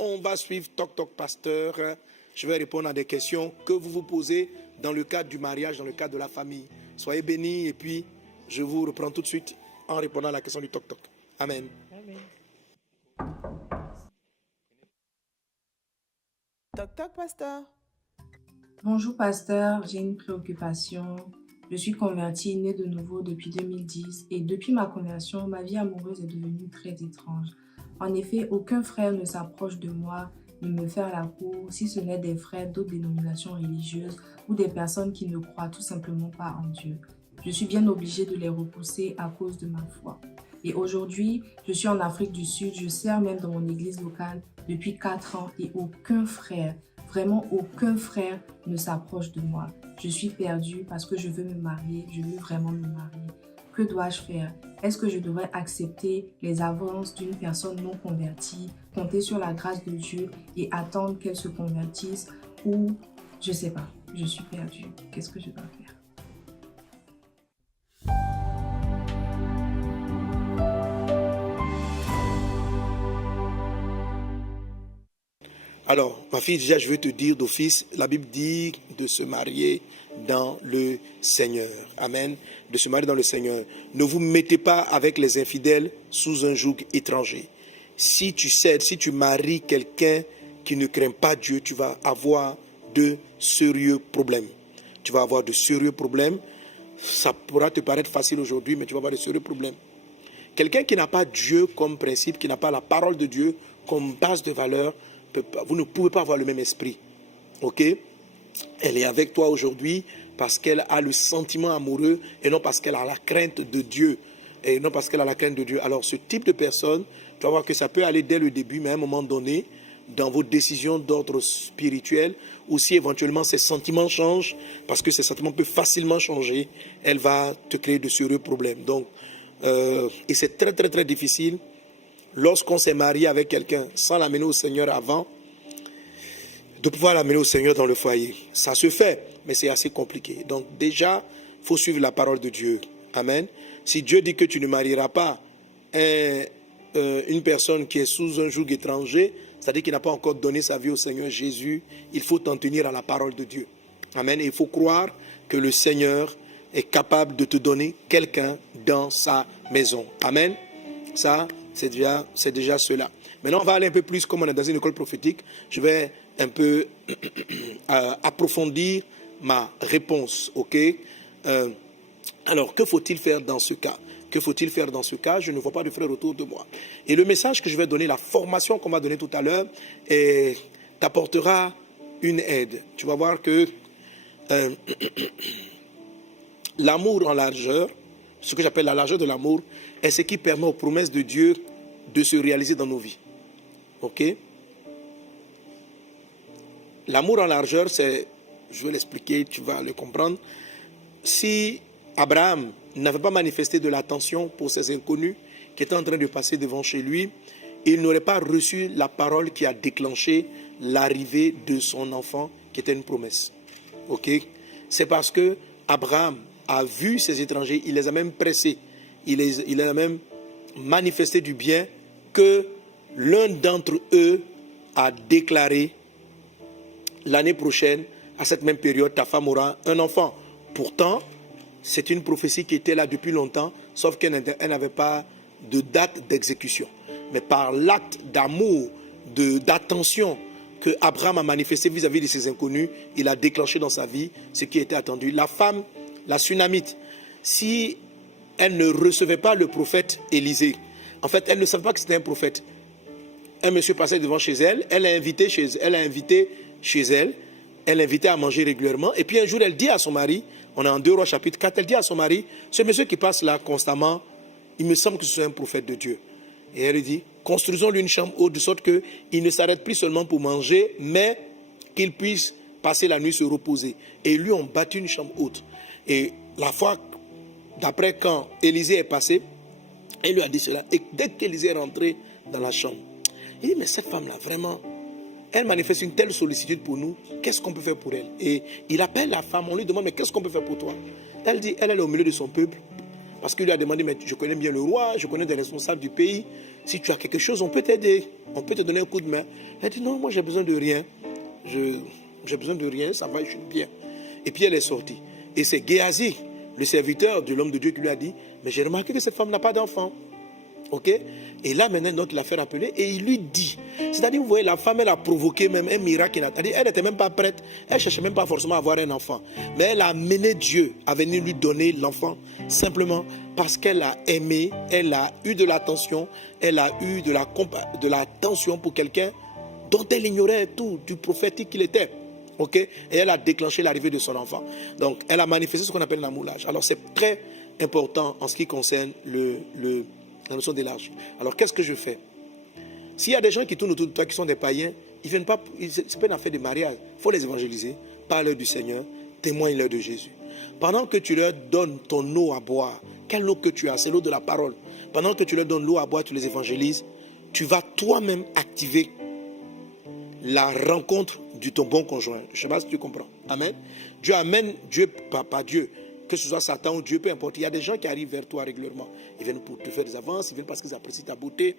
On va suivre Toc Toc Pasteur. Je vais répondre à des questions que vous vous posez dans le cadre du mariage, dans le cadre de la famille. Soyez bénis et puis je vous reprends tout de suite en répondant à la question du Toc Toc. Amen. Amen. Toc Toc Pasteur. Bonjour pasteur, j'ai une préoccupation. Je suis convertie, née de nouveau depuis 2010 et depuis ma conversion, ma vie amoureuse est devenue très étrange. En effet, aucun frère ne s'approche de moi, ne me fait la cour, si ce n'est des frères d'autres dénominations religieuses ou des personnes qui ne croient tout simplement pas en Dieu. Je suis bien obligée de les repousser à cause de ma foi. Et aujourd'hui, je suis en Afrique du Sud, je sers même dans mon église locale depuis 4 ans et aucun frère, vraiment aucun frère ne s'approche de moi. Je suis perdue parce que je veux me marier, je veux vraiment me marier. Que dois-je faire? Est-ce que je devrais accepter les avances d'une personne non convertie, compter sur la grâce de Dieu et attendre qu'elle se convertisse ou je sais pas, je suis perdue. Qu'est-ce que je dois faire? Alors, ma fille, déjà, je veux te dire d'office, la Bible dit de se marier dans le Seigneur. Amen. De se marier dans le Seigneur. Ne vous mettez pas avec les infidèles sous un joug étranger. Si tu cèdes, si tu maries quelqu'un qui ne craint pas Dieu, tu vas avoir de sérieux problèmes. Tu vas avoir de sérieux problèmes. Ça pourra te paraître facile aujourd'hui, mais tu vas avoir de sérieux problèmes. Quelqu'un qui n'a pas Dieu comme principe, qui n'a pas la parole de Dieu comme base de valeur, vous ne pouvez pas avoir le même esprit. Ok? Elle est avec toi aujourd'hui parce qu'elle a le sentiment amoureux et non parce qu'elle a la crainte de Dieu. Et non parce qu'elle a la crainte de Dieu. Alors ce type de personne, tu vas voir que ça peut aller dès le début, mais à un moment donné, dans vos décisions d'ordre spirituel, ou si éventuellement ses sentiments changent, parce que ses sentiments peuvent facilement changer, elle va te créer de sérieux problèmes. Donc, et c'est très très très difficile lorsqu'on s'est marié avec quelqu'un sans l'amener au Seigneur avant, de pouvoir l'amener au Seigneur dans le foyer. Ça se fait, mais c'est assez compliqué. Donc déjà, il faut suivre la parole de Dieu. Amen. Si Dieu dit que tu ne marieras pas une personne qui est sous un joug étranger, c'est-à-dire qui n'a pas encore donné sa vie au Seigneur Jésus, il faut t'en tenir à la parole de Dieu. Amen. Et il faut croire que le Seigneur est capable de te donner quelqu'un dans sa maison. Amen. Ça, c'est déjà cela. Maintenant, on va aller un peu plus, comme on est dans une école prophétique. Je vais un peu approfondir ma réponse. Ok? Alors, que faut-il faire dans ce cas? Que faut-il faire dans ce cas? Je ne vois pas de frères autour de moi. Et le message que je vais donner, la formation qu'on va donner tout à l'heure, t'apportera une aide. Tu vas voir que l'amour en largeur, ce que j'appelle la largeur de l'amour, est ce qui permet aux promesses de Dieu de se réaliser dans nos vies. Ok? L'amour en largeur, c'est, je vais l'expliquer, tu vas le comprendre. Si Abraham n'avait pas manifesté de l'attention pour ces inconnus qui étaient en train de passer devant chez lui, il n'aurait pas reçu la parole qui a déclenché l'arrivée de son enfant, qui était une promesse. Ok? C'est parce que Abraham a vu ces étrangers, il les a même pressés, il a même manifesté du bien, que l'un d'entre eux a déclaré: l'année prochaine, à cette même période, ta femme aura un enfant. Pourtant, c'est une prophétie qui était là depuis longtemps, sauf qu'elle n'avait pas de date d'exécution. Mais par l'acte d'amour, d'attention que Abraham a manifesté vis-à-vis de ses inconnus, il a déclenché dans sa vie ce qui était attendu. La femme, la Sunamite, si elle ne recevait pas le prophète Élisée, en fait, elle ne savait pas que c'était un prophète. Un monsieur passait devant chez elle, elle l'a invité chez elle, elle l'invitait à manger régulièrement. Et puis un jour, elle dit à son mari, on est en 2 Rois chapitre 4, elle dit à son mari: ce monsieur qui passe là constamment, il me semble que ce soit un prophète de Dieu. Et elle lui dit: construisons-lui une chambre haute, de sorte qu'il ne s'arrête plus seulement pour manger, mais qu'il puisse passer la nuit se reposer. Et ils lui ont bâti une chambre haute. Et la fois d'après, quand Élisée est passé, elle lui a dit cela. Et dès qu'Élisée est rentré dans la chambre, il dit: mais cette femme-là, vraiment, elle manifeste une telle sollicitude pour nous, qu'est-ce qu'on peut faire pour elle? Et il appelle la femme, on lui demande: mais qu'est-ce qu'on peut faire pour toi? Elle dit: elle est au milieu de son peuple, parce qu'il lui a demandé, mais je connais bien le roi, je connais des responsables du pays, si tu as quelque chose, on peut t'aider, on peut te donner un coup de main. Elle a dit, non, moi j'ai besoin de rien, j'ai besoin de rien, ça va, je suis bien. Et puis elle est sortie. Et c'est Géasi, le serviteur de l'homme de Dieu, qui lui a dit, mais j'ai remarqué que cette femme n'a pas d'enfant. Ok? Et là maintenant, donc, il a fait rappeler et il lui dit, c'est-à-dire, vous voyez, la femme, elle a provoqué même un miracle. C'est-à-dire, elle n'était même pas prête, elle ne cherchait même pas forcément à avoir un enfant. Mais elle a amené Dieu à venir lui donner l'enfant, simplement parce qu'elle a aimé, elle a eu de l'attention, elle a eu de l'attention pour quelqu'un dont elle ignorait tout, du prophétique qu'il était. Ok? Et elle a déclenché l'arrivée de son enfant. Donc, elle a manifesté ce qu'on appelle l'amoulage. Alors, c'est très important en ce qui concerne la notion d'élargir. Alors, qu'est-ce que je fais? S'il y a des gens qui tournent autour de toi, qui sont des païens, ils viennent pas, c'est pas une affaire de mariage. Il faut les évangéliser, parle-leur du Seigneur, témoigne-leur de Jésus. Pendant que tu leur donnes ton eau à boire, quelle eau que tu as? C'est l'eau de la parole. Pendant que tu leur donnes l'eau à boire, tu les évangélises, tu vas toi-même activer la rencontre de ton bon conjoint. Je ne sais pas si tu comprends. Amen. Dieu amène, Dieu, pas Dieu, que ce soit Satan ou Dieu, peu importe. Il y a des gens qui arrivent vers toi régulièrement. Ils viennent pour te faire des avances, ils viennent parce qu'ils apprécient ta beauté.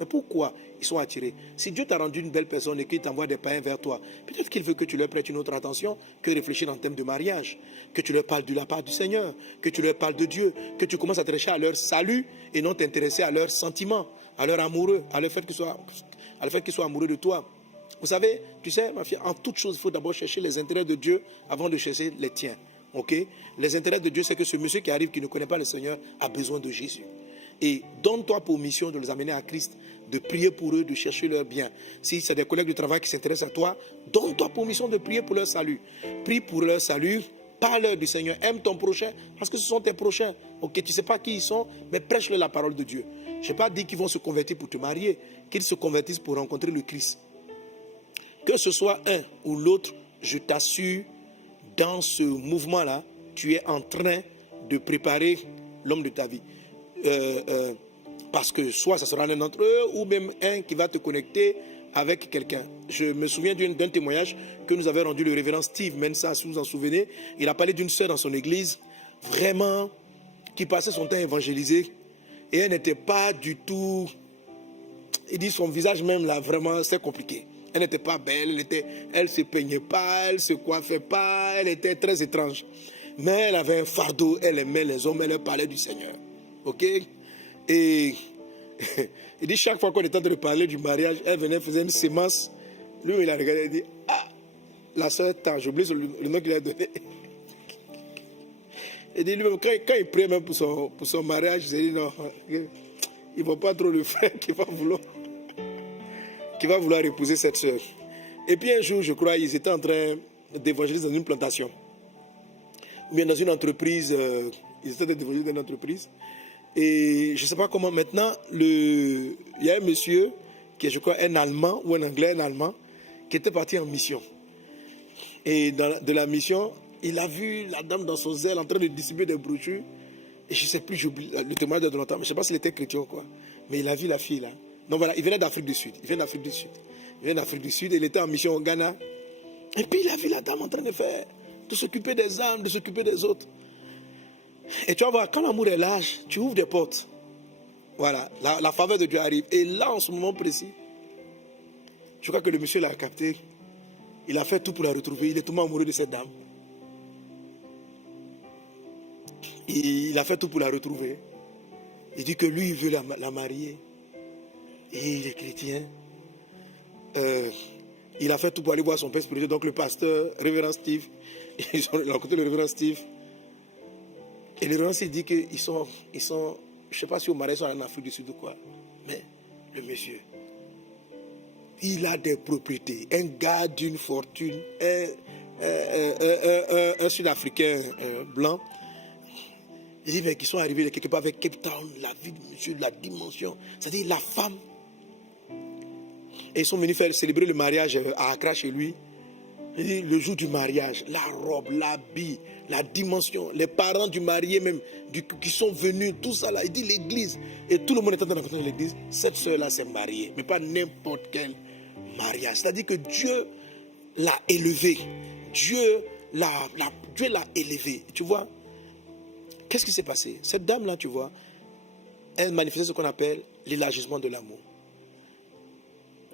Mais pourquoi ils sont attirés? Si Dieu t'a rendu une belle personne et qu'il t'envoie des païens vers toi, peut-être qu'il veut que tu leur prêtes une autre attention que réfléchir en termes de mariage, que tu leur parles de la part du Seigneur, que tu leur parles de Dieu, que tu commences à t'intéresser à leur salut et non t'intéresser à leurs sentiments, à leur amoureux, à le fait qu'ils soient amoureux de toi. Vous savez, tu sais, ma fille, en toute chose, il faut d'abord chercher les intérêts de Dieu avant de chercher les tiens. Ok? Les intérêts de Dieu, c'est que ce monsieur qui arrive, qui ne connaît pas le Seigneur, a besoin de Jésus. Et donne-toi pour mission de les amener à Christ, de prier pour eux, de chercher leur bien. Si c'est des collègues de travail qui s'intéressent à toi, donne-toi pour mission de prier pour leur salut. Prie pour leur salut, parle du Seigneur, aime ton prochain, parce que ce sont tes prochains. Ok, tu ne sais pas qui ils sont, mais prêche-leur la parole de Dieu. Je n'ai pas dit qu'ils vont se convertir pour te marier, qu'ils se convertissent pour rencontrer le Christ. Que ce soit un ou l'autre, je t'assure, dans ce mouvement-là, tu es en train de préparer l'homme de ta vie. Parce que soit ça sera l'un d'entre eux, ou même un qui va te connecter avec quelqu'un. Je me souviens d'un témoignage que nous avait rendu le révérend Steve Mensah, si vous vous en souvenez. Il a parlé d'une sœur dans son église, vraiment, qui passait son temps à évangéliser. Et elle n'était pas du tout... Il dit son visage même là, vraiment, c'est compliqué. Elle n'était pas belle, elle ne se peignait pas, elle ne se coiffait pas, elle était très étrange. Mais elle avait un fardeau, elle aimait les hommes, elle parlait du Seigneur. Ok? Et il dit chaque fois qu'on était en train de parler du mariage, elle venait, faisait une sémence. Lui, il a regardé et dit, ah, la soeur tant, j'oublie le nom qu'il a donné. Il dit lui-même, quand il prie même pour son mariage, il dit non, il ne va pas trop le faire, qu'il va vouloir épouser cette soeur. Et puis un jour, je crois, ils étaient en train d'évangéliser dans une plantation. Ou bien dans une entreprise, ils étaient d'évangéliser dans une entreprise. Et je ne sais pas comment maintenant, il y a un monsieur, qui est je crois un Allemand, ou un Anglais, un Allemand, qui était parti en mission. Et de la mission, il a vu la dame dans son zèle en train de distribuer des brochures. Et je ne sais plus, j'oublie le témoignage de longtemps, mais je ne sais pas s'il était chrétien ou quoi. Mais il a vu la fille là. Donc voilà, il venait d'Afrique du Sud. Il vient d'Afrique du Sud et il était en mission au Ghana. Et puis il a vu la dame en train de s'occuper des âmes, de s'occuper des autres. Et tu vas voir, quand l'amour est large, tu ouvres des portes. Voilà, la faveur de Dieu arrive. Et là, en ce moment précis, je crois que le monsieur l'a capté. Il a fait tout pour la retrouver. Il est tombé amoureux de cette dame. Il a fait tout pour la retrouver. Il dit que lui, il veut la marier. Et il est chrétien. Il a fait tout pour aller voir son père spirituel, donc le pasteur, révérend Steve. Il a rencontré le révérend Steve. Et le révérend Steve dit qu'ils sont, je ne sais pas si au mariage ils sont en Afrique du Sud ou quoi, mais le monsieur, il a des propriétés. Un gars d'une fortune, un Sud-Africain blanc. Il dit, mais qu'ils sont arrivés quelque part avec Cape Town, la vie du monsieur, la dimension, c'est-à-dire la femme. Et ils sont venus célébrer le mariage à Accra chez lui. Il dit, le jour du mariage, la robe, l'habit, la dimension, les parents du marié même, qui sont venus, tout ça là. Il dit l'église. Et tout le monde est en train de rencontrer l'église. Cette soeur-là s'est mariée, mais pas n'importe quel mariage. C'est-à-dire que Dieu l'a élevée. Dieu l'a élevée. Tu vois, qu'est-ce qui s'est passé? Cette dame-là, tu vois, elle manifestait ce qu'on appelle l'élargissement de l'amour.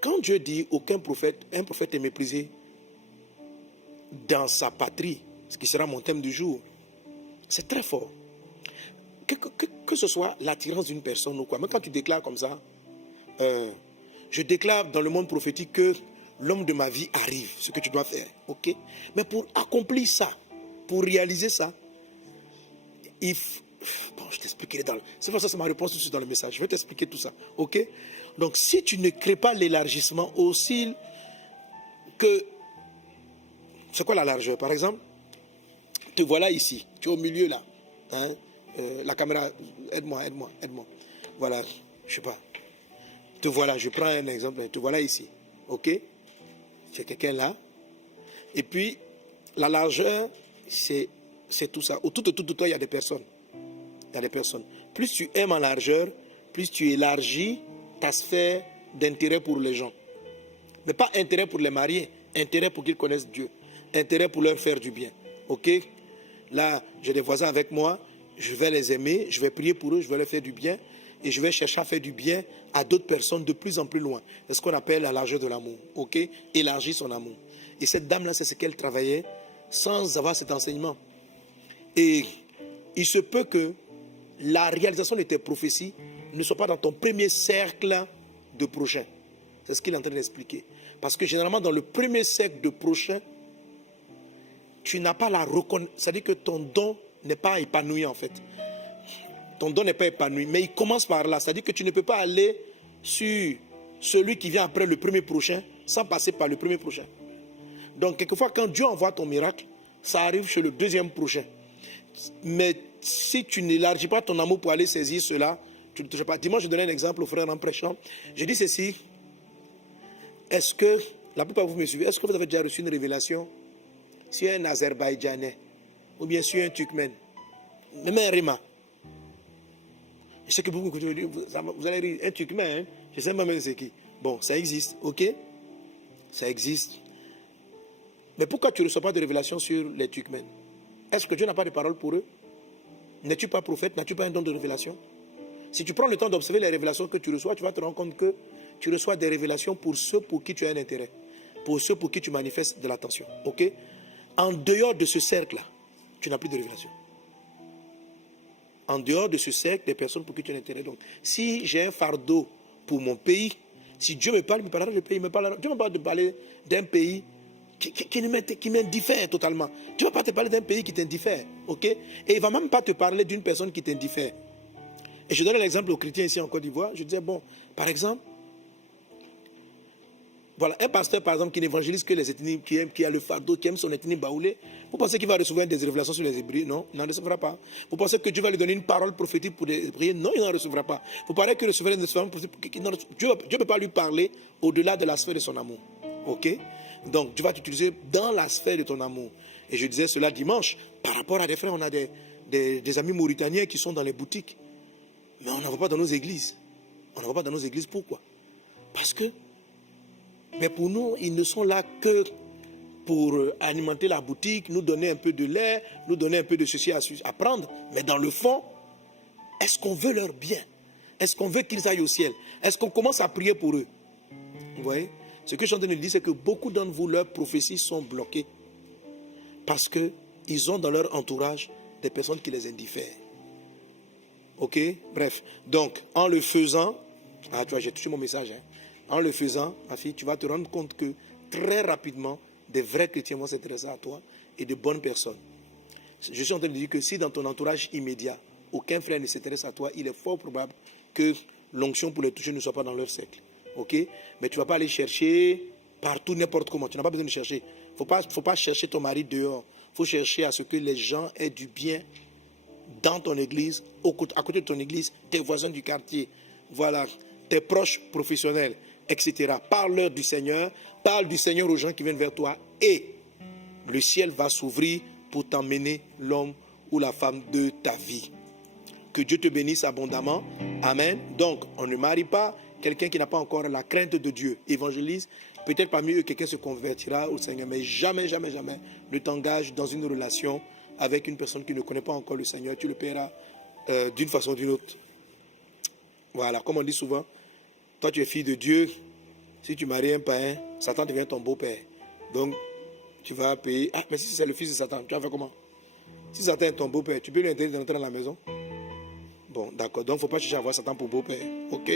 Quand Dieu dit un prophète est méprisé dans sa patrie, ce qui sera mon thème du jour, c'est très fort. Que ce soit l'attirance d'une personne ou quoi, même quand tu déclares comme ça, je déclare dans le monde prophétique que l'homme de ma vie arrive, ce que tu dois faire, ok? Mais pour accomplir ça, pour réaliser ça, bon, je t'expliquerai c'est pour ça que c'est ma réponse tout de suite dans le message. Je vais t'expliquer tout ça, ok? Donc, si tu ne crées pas l'élargissement aussi que... C'est quoi la largeur? Par exemple, te voilà ici, tu es au milieu là. Hein? La caméra, aide-moi. Voilà, je sais pas. Te voilà, je prends un exemple, te voilà ici, ok? C'est quelqu'un là. Et puis, la largeur, c'est tout ça. Autour de toi, il y a des personnes. Plus tu aimes en largeur, plus tu élargis ta sphère d'intérêt pour les gens. Mais pas intérêt pour les mariés, intérêt pour qu'ils connaissent Dieu. Intérêt pour leur faire du bien. Ok? Là, j'ai des voisins avec moi, je vais les aimer, je vais prier pour eux, je vais leur faire du bien. Et je vais chercher à faire du bien à d'autres personnes de plus en plus loin. C'est ce qu'on appelle la largeur de l'amour. Ok? Élargir son amour. Et cette dame-là, c'est ce qu'elle travaillait sans avoir cet enseignement. Et il se peut que la réalisation de tes prophéties ne soit pas dans ton premier cercle de prochains. C'est ce qu'il est en train d'expliquer. Parce que généralement, dans le premier cercle de prochains, tu n'as pas la reconnaissance. C'est-à-dire que ton don n'est pas épanoui en fait. Ton don n'est pas épanoui, mais il commence par là. C'est-à-dire que tu ne peux pas aller sur celui qui vient après le premier prochain sans passer par le premier prochain. Donc, quelquefois, quand Dieu envoie ton miracle, ça arrive chez le deuxième prochain. Mais si tu n'élargis pas ton amour pour aller saisir cela, tu ne touches pas. Dimanche, je donnais un exemple au frère en prêchant. Je dis ceci. Est-ce que, la plupart de vous me suivez, est-ce que vous avez déjà reçu une révélation sur un Azerbaïdjanais ou bien sur un Turkmène, même un Rima? Je sais que beaucoup vous allez dire un Turkmène, hein? Je sais même c'est qui. Bon, ça existe, ok? Ça existe. Mais pourquoi tu ne reçois pas de révélation sur les Turkmènes? Est-ce que Dieu n'a pas de parole pour eux? N'es-tu pas prophète? N'as-tu pas un don de révélation? Si tu prends le temps d'observer les révélations que tu reçois, tu vas te rendre compte que tu reçois des révélations pour ceux pour qui tu as un intérêt, pour ceux pour qui tu manifestes de l'attention. Ok? En dehors de ce cercle-là, tu n'as plus de révélation. En dehors de ce cercle des personnes pour qui tu as un intérêt. Donc, si j'ai un fardeau pour mon pays, si Dieu me parle, il me parlera du pays. Dieu me parle de parler d'un pays qui m'indiffère totalement. Dieu ne va pas te parler d'un pays qui t'indiffère. Ok? Et il ne va même pas te parler d'une personne qui t'indiffère. Et je donne l'exemple aux chrétiens ici en Côte d'Ivoire. Je disais, bon, par exemple, voilà, un pasteur, par exemple, qui n'évangélise que les ethnies, qui a le fardeau, qui aime son ethnie baoulée, vous pensez qu'il va recevoir des révélations sur les Hébreux? Non, il n'en recevra pas. Vous pensez que Dieu va lui donner une parole prophétique pour les Hébreux? Non, il n'en recevra pas. Vous pensez qu'il recevra une parole prophétique? Dieu ne peut pas lui parler au-delà de la sphère de son amour. Ok? Donc, Dieu va t'utiliser dans la sphère de ton amour. Et je disais cela dimanche, par rapport à des frères, on a des amis mauritaniens qui sont dans les boutiques. Mais on n'en voit pas dans nos églises. On n'en voit pas dans nos églises. Pourquoi? Parce que, mais pour nous, ils ne sont là que pour alimenter la boutique, nous donner un peu de lait, nous donner un peu de ceci à prendre. Mais dans le fond, est-ce qu'on veut leur bien? Est-ce qu'on veut qu'ils aillent au ciel? Est-ce qu'on commence à prier pour eux? Vous voyez? Ce que je suis en train de dire, c'est que beaucoup d'entre vous, leurs prophéties sont bloquées parce qu'ils ont dans leur entourage des personnes qui les indiffèrent. Ok? Bref. Donc, en le faisant, tu vois, j'ai touché mon message, hein. En le faisant, ma fille, tu vas te rendre compte que très rapidement, des vrais chrétiens vont s'intéresser à toi et de bonnes personnes. Je suis en train de dire que si dans ton entourage immédiat, aucun frère ne s'intéresse à toi, il est fort probable que l'onction pour les toucher ne soit pas dans leur cercle. Ok? Mais tu ne vas pas aller chercher partout, n'importe comment. Tu n'as pas besoin de chercher. Il ne faut pas chercher ton mari dehors. Il faut chercher à ce que les gens aient du bien dans ton église, à côté de ton église, tes voisins du quartier, voilà, tes proches professionnels, etc. Parle-leur du Seigneur, parle du Seigneur aux gens qui viennent vers toi et le ciel va s'ouvrir pour t'emmener l'homme ou la femme de ta vie. Que Dieu te bénisse abondamment. Amen. Donc, on ne marie pas quelqu'un qui n'a pas encore la crainte de Dieu. Évangélise. Peut-être parmi eux, quelqu'un se convertira au Seigneur, mais jamais, jamais, jamais ne t'engage dans une relation avec une personne qui ne connaît pas encore le Seigneur, tu le paieras d'une façon ou d'une autre. Voilà, comme on dit souvent, toi tu es fille de Dieu, si tu maries un païen, Satan devient ton beau-père. Donc, tu vas payer. Ah, mais si c'est le fils de Satan, tu vas faire comment? Si Satan est ton beau-père, tu peux lui interdire d'entrer dans la maison? Bon, d'accord. Donc, il ne faut pas chercher à avoir Satan pour beau-père. Ok?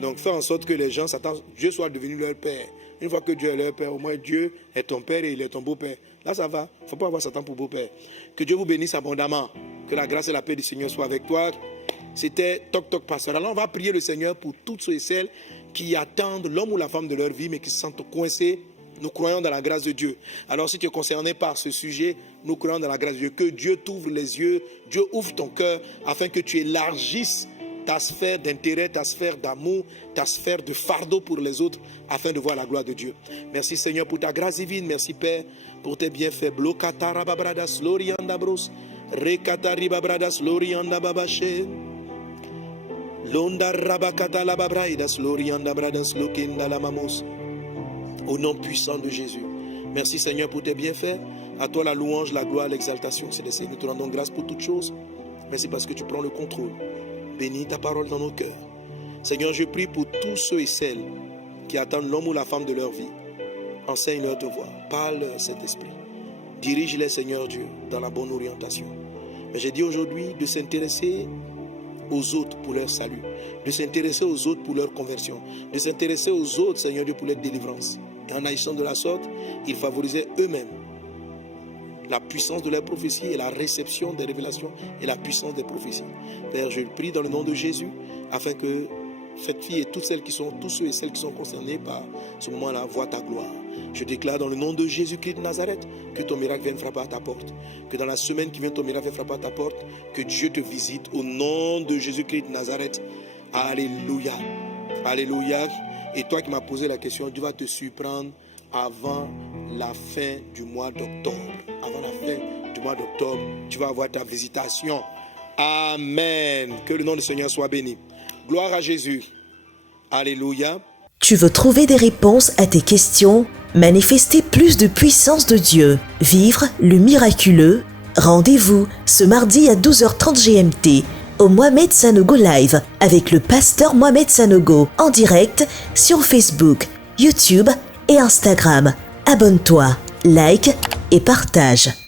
Donc, fais en sorte que les gens, Satan, Dieu soit devenu leur père. Une fois que Dieu est leur père, au moins Dieu est ton père et il est ton beau-père. Là, ça va. Il ne faut pas avoir Satan pour beau-père. Que Dieu vous bénisse abondamment. Que la grâce et la paix du Seigneur soient avec toi. C'était Toc Toc Pasteur. Alors, on va prier le Seigneur pour toutes ceux et celles qui attendent l'homme ou la femme de leur vie, mais qui se sentent coincés. Nous croyons dans la grâce de Dieu. Alors si tu es concerné par ce sujet, nous croyons dans la grâce de Dieu. Que Dieu t'ouvre les yeux, Dieu ouvre ton cœur afin que tu élargisses ta sphère d'intérêt, ta sphère d'amour, ta sphère de fardeau pour les autres afin de voir la gloire de Dieu. Merci Seigneur pour ta grâce divine. Merci Père pour tes bienfaits. Blokatarababradas loriandabros, rekataribabradas loriandababache, londa rabakata lababraidas loriandabradas lokindalamamos. Au nom puissant de Jésus. Merci Seigneur pour tes bienfaits. À toi la louange, la gloire, l'exaltation. C'est Seigneur, nous te rendons grâce pour toutes choses. Merci parce que tu prends le contrôle. Bénis ta parole dans nos cœurs. Seigneur, je prie pour tous ceux et celles qui attendent l'homme ou la femme de leur vie. Enseigne-leur te voir. Parle-leur cet esprit. Dirige-les, Seigneur Dieu, dans la bonne orientation. Mais j'ai dit aujourd'hui de s'intéresser aux autres pour leur salut, de s'intéresser aux autres pour leur conversion, de s'intéresser aux autres, Seigneur Dieu, pour leur délivrance. Et en agissant de la sorte, ils favorisaient eux-mêmes la puissance de leur prophétie et la réception des révélations et la puissance des prophéties. Père, je le prie dans le nom de Jésus, afin que cette fille et tous ceux et celles qui sont concernés par ce moment-là voient ta gloire. Je déclare dans le nom de Jésus-Christ de Nazareth que ton miracle vienne frapper à ta porte. Que dans la semaine qui vient, ton miracle vienne frapper à ta porte. Que Dieu te visite au nom de Jésus-Christ de Nazareth. Alléluia. Alléluia. Et toi qui m'as posé la question, Dieu va te surprendre avant la fin du mois d'octobre. Avant la fin du mois d'octobre, tu vas avoir ta visitation. Amen. Que le nom du Seigneur soit béni. Gloire à Jésus. Alléluia. Tu veux trouver des réponses à tes questions, manifester plus de puissance de Dieu, vivre le miraculeux? Rendez-vous ce mardi à 12h30 GMT au Mohamed Sanogo Live avec le pasteur Mohamed Sanogo en direct sur Facebook, YouTube et Instagram. Abonne-toi, like et partage.